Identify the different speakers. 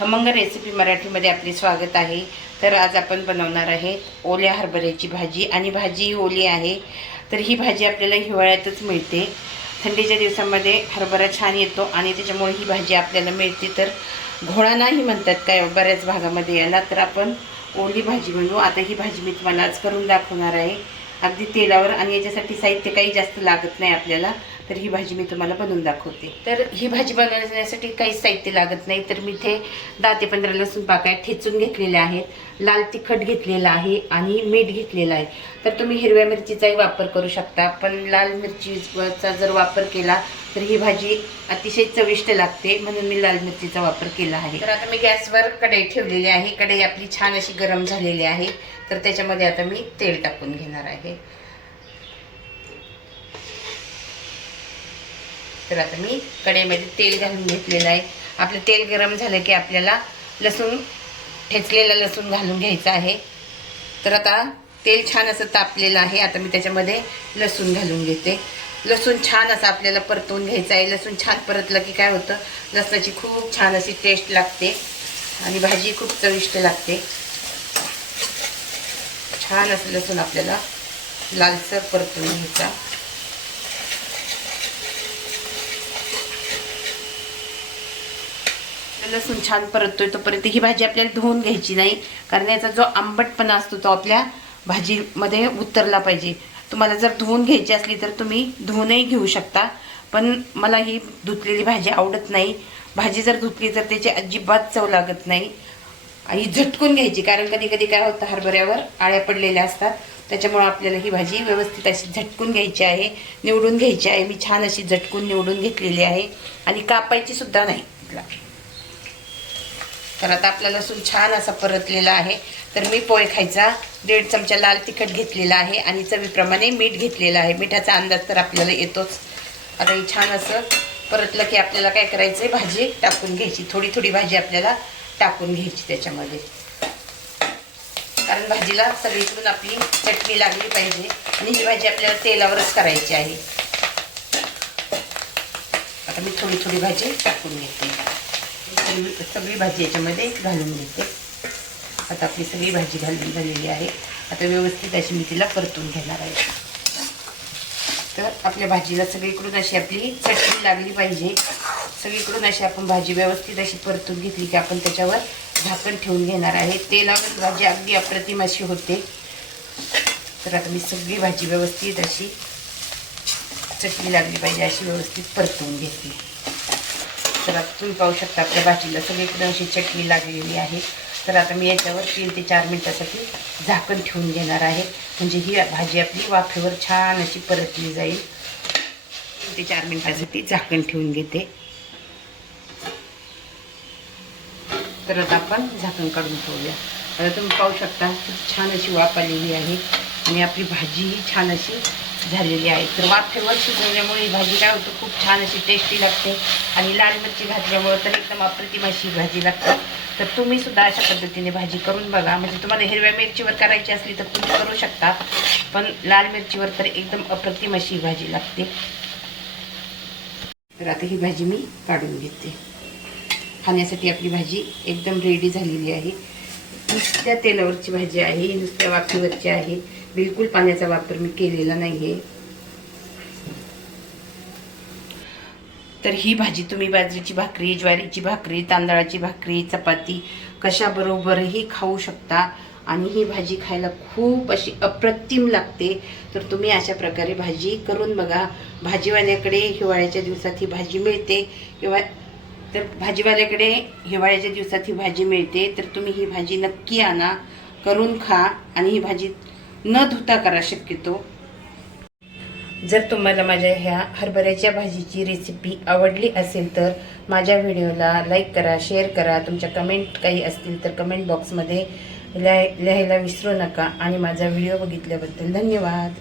Speaker 1: खमंग रेसिपी मराठीमध्ये आपले स्वागत आहे. तर आज आपण बनवणार आहे ओल्या हरभऱ्याची भाजी आणि भाजी ही ओली आहे तर ही भाजी आपल्याला हिवाळ्यातच मिळते. थंडीच्या दिवसामध्ये हरभरा छान येतो आणि त्याच्यामुळे ही भाजी आपल्याला मिळते. तर घोळा नाही म्हणतात काय हो, बऱ्याच भागामध्ये याला. तर आपण ओली भाजी बनवू आता ही भाजी मी तुम्हाला आज करून दाखवणार आहे. अगदी तेलावर आणि याच्यासाठी साहित्य काही जास्त लागत नाही आपल्याला. तर ही भाजी मी तुम्हाला बनवून दाखवते. तर ही भाजी बनवण्यासाठी काहीच साहित्य लागत नाही तर मी इथे दहा ते पंधरा लसूण पाकळ्या ठेचून घेतलेल्या आहेत लाल तिखट घेतलेलं आहे आणि मीठ घेतलेलं आहे. तर तुम्ही हिरव्या मिरचीचाही वापर करू शकता पण लाल मिरचीचा जर वापर केला तर ही भाजी अतिशय चविष्ट लागते म्हणून मी लाल मिरचीचा वापर केला आहे. तर आता मी गॅसवर कढई ठेवलेली आहे कढई आपली छान अशी गरम झालेली आहे तर त्याच्यामध्ये आता मी तेल टाकून घेणार आहे. तर आता मी कढईमध्ये तेल घालून घेतलेलं आहे. आपलं तेल गरम झालं की आपल्याला लसूण ठेचलेला लसूण घालून घ्यायचं आहे. तर आता तेल छान असं तापलेलं आहे. आता मी त्याच्यामध्ये लसूण घालून घेते. लसूण छान असं आपल्याला परतवून घ्यायचं आहे. लसूण छान परतलं की काय होतं? लसणाची खूप छान अशी टेस्ट लागते आणि भाजी खूप चविष्ट लागते. छान असं लसूण आपल्याला लालसर परतून घ्यायचा. लसूण छान परततोय तोपर्यंत ही भाजी आपल्याला धुवून घ्यायची नाही. कारण याचा जो आंबटपणा असतो तो आपल्या भाजीमध्ये उतरला पाहिजे. तुम्हाला जर धुवून घ्यायची असली तर तुम्ही धुवूनही घेऊ शकता. पण मला ही धुतलेली भाजी आवडत नाही. भाजी जर धुतली तर त्याची अजिबात चव लागत नाही. आणि झटकून घ्यायची कारण कधी कधी काय होतं हरभऱ्यावर आळ्या पडलेल्या असतात. त्याच्यामुळे आपल्याला ही भाजी व्यवस्थित अशी झटकून घ्यायची आहे. निवडून घ्यायची आहे. मी छान अशी झटकून निवडून घेतलेली आहे. आणि कापायची सुद्धा नाही. तिला तर आता आपला लसूण छान असा परतलेला आहे. तर मी पोहे खायचा दीड चमचा लाल तिखट घेतलेला आहे आणि चवीप्रमाणे मीठ घेतलेलं आहे. मिठाचा अंदाज तर आपल्याला येतोच. आता ही छान असं परतलं की आपल्याला काय करायचं आहे भाजी टाकून घ्यायची. थोडी थोडी भाजी आपल्याला टाकून घ्यायची त्याच्यामध्ये. कारण भाजीला सगळीकडून आपली चटणी लागली पाहिजे आणि ही भाजी आपल्याला तेलावरच करायची आहे. आता मी थोडी थोडी भाजी टाकून घेते. सगळी सगळी भाजी याच्यामध्ये घालून घेते. आता आपली सगळी भाजी घालून झालेली आहे. आता व्यवस्थित अशी मी तिला परतून घेणार आहे. तर आपल्या भाजीला सगळीकडून अशी आपली चटणी लागली पाहिजे. सगळीकडून अशी आपण भाजी व्यवस्थित अशी परतून घेतली की आपण त्याच्यावर झाकण ठेवून घेणार आहे. तेलावर भाजी अगदी अप्रतिम अशी होते. तर आता मी सगळी भाजी व्यवस्थित अशी चटणी लागली पाहिजे अशी व्यवस्थित परतून घेतली. तर तुम्ही पाहू शकता आपल्या भाजीला सगळीकडे अशी चटणी लागलेली आहे. तर आता मी याच्यावर तीन ते चार मिनटासाठी झाकण ठेवून घेणार आहे. म्हणजे ही भाजी आपली वाफेवर छान अशी परतली जाईल. तीन ते चार मिनटासाठी झाकण ठेवून घेते. तर आता आपण झाकण काढून ठेवूया. आता तुम्ही पाहू शकता खूप छान अशी वाफ आलेली आहे. आणि आपली भाजीही छान अशी झालेली आहे. तर वाफेवर शिजवल्यामुळे ही भाजी काय होतं? खूप छान अशी टेस्टी लागते. आणि लाल मिरची घातल्यामुळं तर एकदम अप्रतिम अशी भाजी लागते. तर तुम्ही सुद्धा अशा पद्धतीने भाजी करून बघा. म्हणजे तुम्हाला हिरव्या मिरचीवर करायची असली तर तुम्ही करू शकता. पण लाल मिरचीवर तर एकदम अप्रतिम अशी भाजी लागते. तर आता ही भाजी मी काढून घेते. खाण्यासाठी आपली भाजी एकदम रेडी झालेली आहे. नुसत्या तेलावरची भाजी आहे. नुसत्या वाफेवरची आहे. बिलकुल पाण्याचा वापर मी केलेला नाही आहे तर ही भाजी तुम्ही बाजरीची भाकरी ज्वारीची भाकरी तांदळाची भाकरी चपाती कशाबरोबरही खाऊ शकता आणि ही भाजी खायला खूप अशी अप्रतिम लागते. तर तुम्ही अशा प्रकारे भाजी करून बघा. भाजीवाल्याकडे हिवाळ्याच्या दिवसात ही भाजी मिळते किंवा तर भाजीवाल्याकडे हिवाळ्याच्या दिवसात ही भाजी मिळते. तर तुम्ही ही भाजी नक्की आणा करून खा आणि ही भाजी न धुता करा शक्यतो. जर तुम्हाला माझ्या ह्या हरभऱ्याच्या भाजीची रेसिपी आवडली असेल तर माझ्या व्हिडिओला लाईक करा शेअर करा. तुमच्या कमेंट काही असतील तर कमेंट बॉक्समध्ये लिहाय लिहायला विसरू नका. आणि माझा व्हिडिओ बघितल्याबद्दल धन्यवाद.